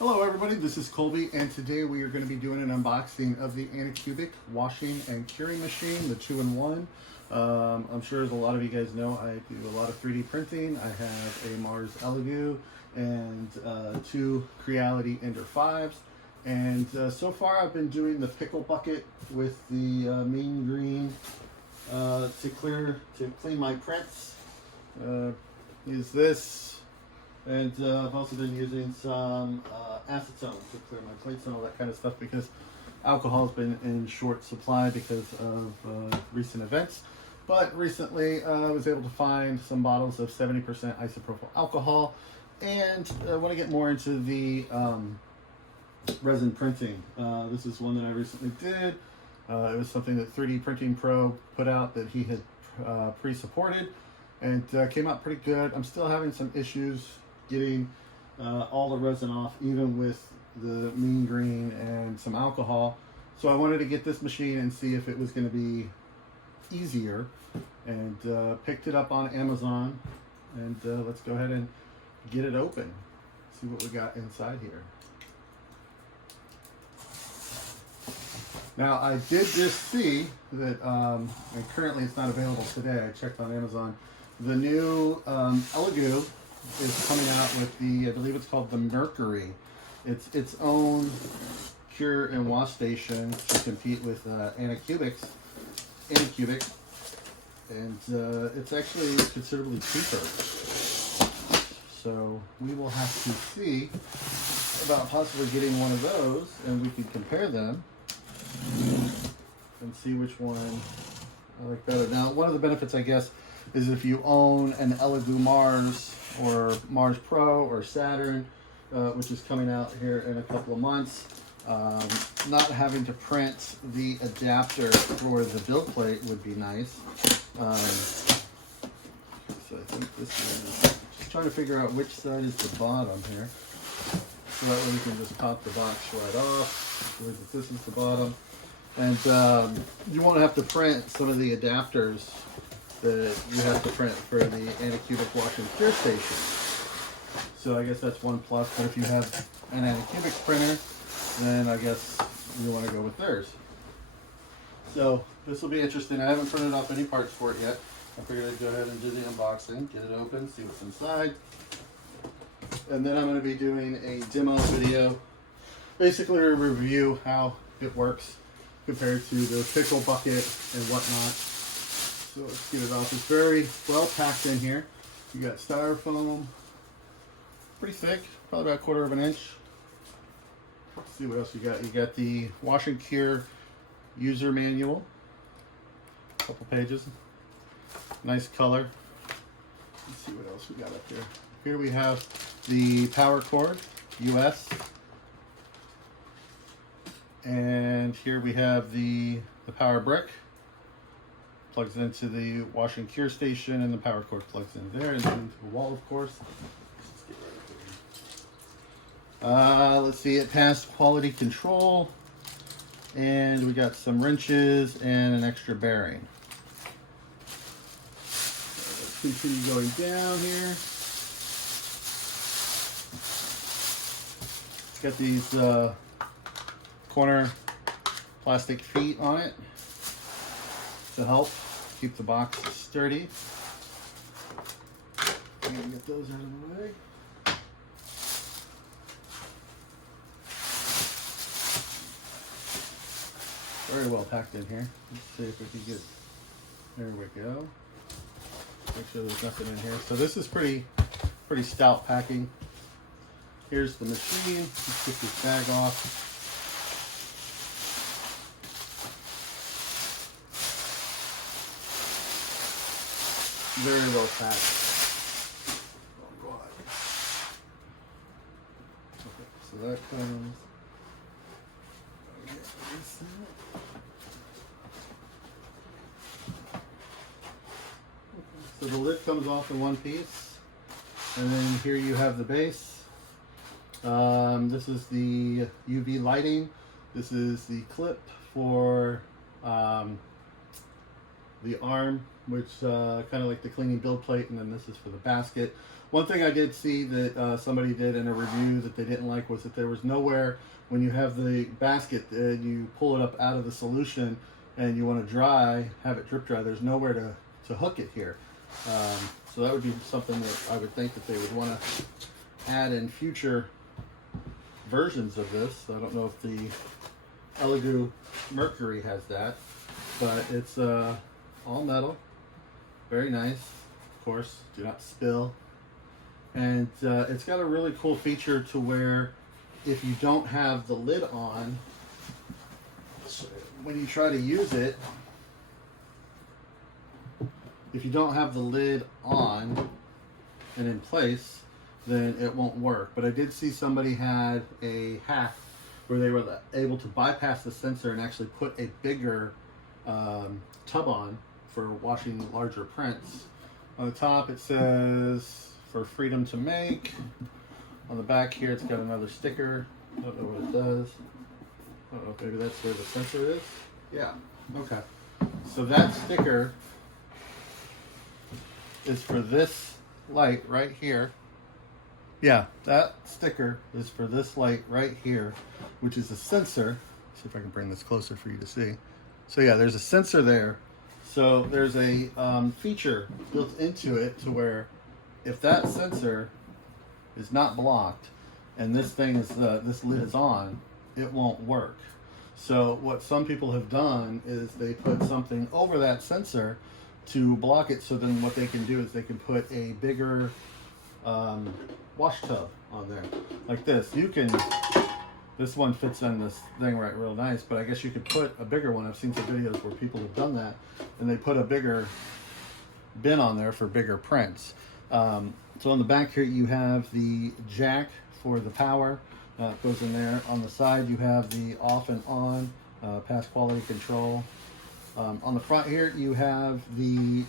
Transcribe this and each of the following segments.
Hello everybody, this is Colby, and today we are going to be doing an unboxing of the Anycubic washing and curing machine, the 2-in-1. I'm sure as a lot of you guys know, I do a lot of 3D printing. I have a Mars Elegoo and two Creality Ender 5s. And so far I've been doing the pickle bucket with the mean green to clean my prints. Use this. And I've also been using some acetone to clear my plates and all that kind of stuff because alcohol has been in short supply because of recent events. But recently I was able to find some bottles of 70% isopropyl alcohol, and I want to get more into the resin printing. This is one that I recently did. It was something that 3D Printing Pro put out that he had pre-supported, and came out pretty good. I'm still having some issues getting all the resin off, even with the mean green and some alcohol. So I wanted to get this machine and see if it was going to be easier, and picked it up on Amazon. And let's go ahead and get it open, see what we got inside here. Now I did just see that, and currently it's not available today, I checked on Amazon, the new Elegoo is coming out with the, I believe it's called the Mercury. It's its own cure and wash station to compete with Anycubic, and it's actually considerably cheaper. So we will have to see about possibly getting one of those, and we can compare them and see which one I like better. Now, one of the benefits, I guess, is if you own an Elegoo Mars or Mars Pro or Saturn, which is coming out here in a couple of months, not having to print the adapter for the build plate would be nice. So I think this is, just trying to figure out which side is the bottom here, so that way we can just pop the box right off. I believe that this is the bottom, and you won't have to print some of the adapters that you have to print for the Anycubic wash and cure station. So I guess that's one plus. But if you have an Anycubic printer, then I guess you want to go with theirs. So this will be interesting. I haven't printed off any parts for it yet. I figured I'd go ahead and do the unboxing, get it open, see what's inside. And then I'm going to be doing a demo video, basically a review how it works compared to the pickle bucket and whatnot. So let's get it off. It's very well packed in here. You got styrofoam, pretty thick, probably about 1/4 of an inch. Let's see what else you got. You got the wash and cure user manual, a couple pages, nice color. Let's see what else we got up here. Here we have the power cord, US, and here we have the power brick. Plugs into the wash and cure station, and the power cord plugs in there and then into the wall, of course. Let's get right up here. Let's see, it passed quality control, and we got some wrenches and an extra bearing. Let's continue going down here. It's got these corner plastic feet on it to help keep the box sturdy. I'm gonna get those out of the way. Very well packed in here. Let's see if we can get, there we go. Make sure there's nothing in here. So this is pretty stout packing. Here's the machine. Let's get this bag off. Very well packed. Oh God. Okay, so that comes. So the lid comes off in one piece, and then here you have the base. This is the UV lighting. This is the clip for the arm which kind of like the cleaning build plate, and then this is for the basket. One thing I did see that somebody did in a review that they didn't like was that there was nowhere when you have the basket, you pull it up out of the solution and you want to dry, have it drip dry, there's nowhere to hook it here. So that would be something that I would think that they would want to add in future versions of this. I don't know if the Elegoo Mercury has that, but it's all metal, very nice, of course, do not spill. And it's got a really cool feature to where if you don't have the lid on, when you try to use it, if you don't have the lid on and in place, then it won't work. But I did see somebody had a hack where they were able to bypass the sensor and actually put a bigger tub on for washing larger prints. On the top it says, for freedom to make. On the back here it's got another sticker. I don't know what it does. I don't know if maybe that's where the sensor is. Yeah, okay. So that sticker is for this light right here. Yeah, that sticker is for this light right here, which is a sensor. See if I can bring this closer for you to see. So yeah, there's a sensor there. So there's a feature built into it to where if that sensor is not blocked and this thing is this lid is on, it won't work. So what some people have done is they put something over that sensor to block it, so then what they can do is they can put a bigger wash tub on there like this. This one fits in this thing right real nice, but I guess you could put a bigger one. I've seen some videos where people have done that and they put a bigger bin on there for bigger prints. So on the back here you have the jack for the power, it goes in there. On the side you have the off and on, past quality control. On the front here you have the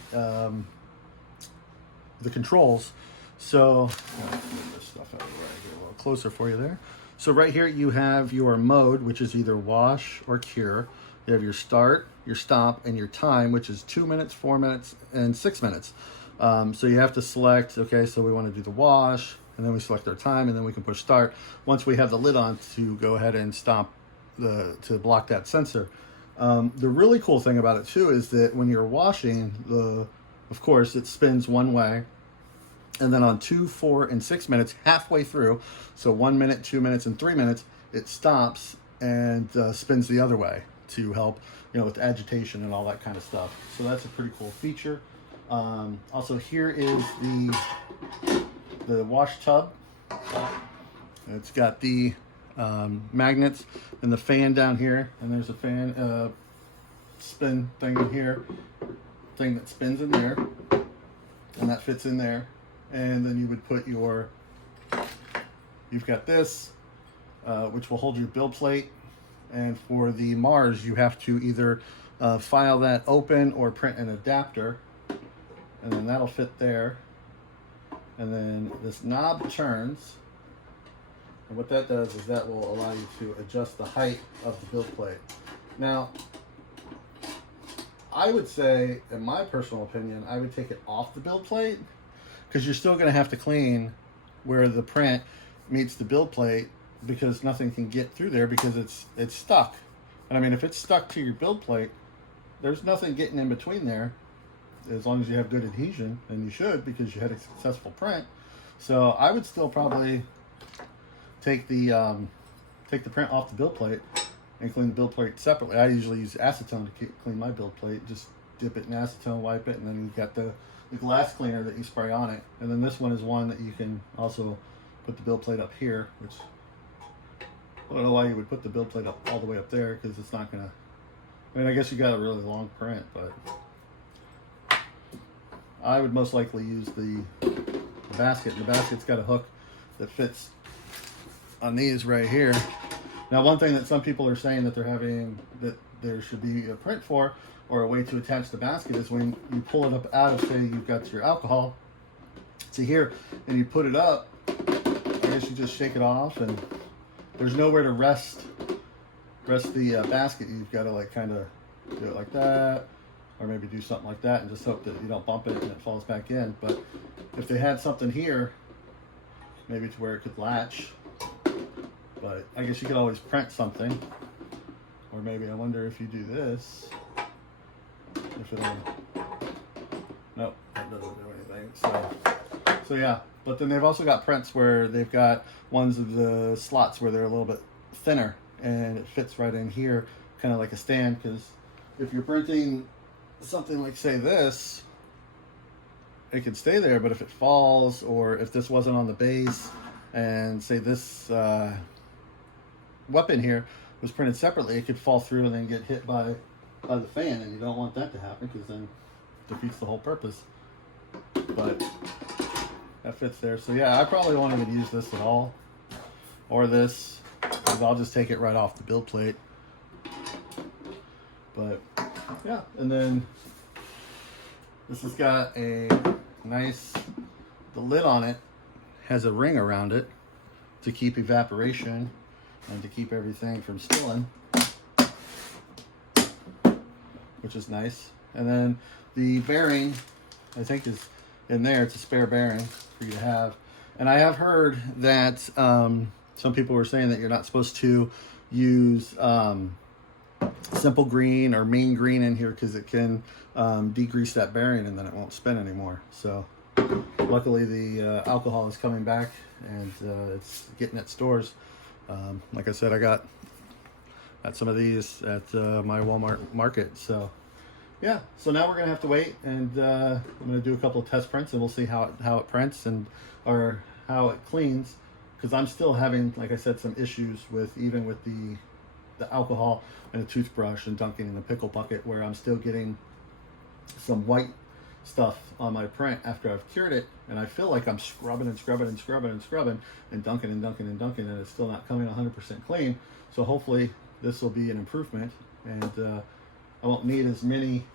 controls. So I'll move this stuff out of the way here a little closer for you there. So right here you have your mode, which is either wash or cure. You have your start, your stop, and your time, which is 2 minutes, 4 minutes, and 6 minutes. So you have to select, okay, so we want to do the wash, and then we select our time, and then we can push start once we have the lid on to go ahead and stop to block that sensor. The really cool thing about it too is that when you're washing, of course it spins one way, and then on 2, 4, and 6 minutes, halfway through, so 1 minute, 2 minutes, and 3 minutes, it stops and spins the other way to help, with agitation and all that kind of stuff. So that's a pretty cool feature. Also, here is the wash tub. It's got the magnets and the fan down here, and there's a fan spin thing in here, thing that spins in there, and that fits in there. And then you would put you've got this, which will hold your build plate. And for the Mars, you have to either file that open or print an adapter. And then that'll fit there. And then this knob turns. And what that does is that will allow you to adjust the height of the build plate. Now, I would say, in my personal opinion, I would take it off the build plate, because you're still going to have to clean where the print meets the build plate, because nothing can get through there because it's stuck. And I mean, if it's stuck to your build plate, there's nothing getting in between there, as long as you have good adhesion, and you should, because you had a successful print. So I would still probably take the print off the build plate and clean the build plate separately. I usually use acetone to clean my build plate. Just dip it in acetone, wipe it, and then you've got the glass cleaner that you spray on it. And then this one is one that you can also put the build plate up here, which I don't know why you would put the build plate up all the way up there, because it's not gonna, I mean, I guess you got a really long print, but I would most likely use the basket. The basket's got a hook that fits on these right here. Now, one thing that some people are saying that that there should be a print for, or a way to attach the basket, is when you pull it up out of, say you've got your alcohol to here, and you put it up, I guess you just shake it off, and there's nowhere to rest the basket. You've got to like kind of do it like that, or maybe do something like that and just hope that you don't bump it and it falls back in. But if they had something here, maybe to where it could latch, but I guess you could always print something. Or maybe I wonder if you do this, if it'll, nope, that doesn't do anything. So yeah, but then they've also got prints where they've got ones of the slots where they're a little bit thinner and it fits right in here, kind of like a stand, because if you're printing something like, say, this, it can stay there, but if it falls, or if this wasn't on the base, and say this weapon here was printed separately, it could fall through and then get hit by the fan, and you don't want that to happen, because then it defeats the whole purpose. But that fits there. So yeah, I probably won't even use this at all, or this, because I'll just take it right off the build plate. But yeah, and then this has got a nice, the lid on it has a ring around it to keep evaporation and to keep everything from spilling, which is nice. And then the bearing, I think, is in there. It's a spare bearing for you to have. And I have heard that some people were saying that you're not supposed to use simple green or mean green in here, because it can degrease that bearing and then it won't spin anymore. So luckily the alcohol is coming back, and it's getting at stores. Like I said, I got some of these at my Walmart market. So yeah, so now we're gonna have to wait, and I'm gonna do a couple of test prints, and we'll see how it prints or how it cleans, because I'm still having, like I said, some issues with the alcohol and a toothbrush and dunking in the pickle bucket, where I'm still getting some white stuff on my print after I've cured it, and I feel like I'm scrubbing and dunking and dunking, and it's still not coming 100% clean. So hopefully this will be an improvement, and I won't need as many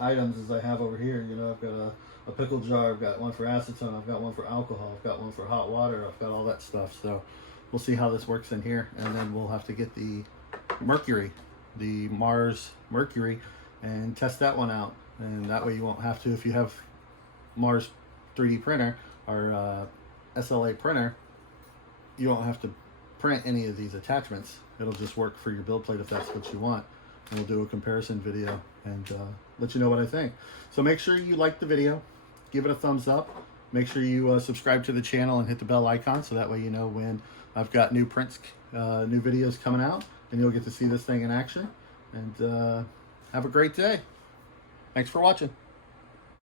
items as I have over here. You know, I've got a pickle jar, I've got one for acetone, I've got one for alcohol, I've got one for hot water, I've got all that stuff. So we'll see how this works in here, and then we'll have to get the Mars Mercury, and test that one out. And that way you won't have to, if you have Mars 3D printer or SLA printer, you won't have to print any of these attachments. It'll just work for your build plate if that's what you want. And we'll do a comparison video and let you know what I think. So make sure you like the video, give it a thumbs up, make sure you subscribe to the channel and hit the bell icon, so that way you know when I've got new prints, new videos coming out, and you'll get to see this thing in action. And have a great day. Thanks for watching.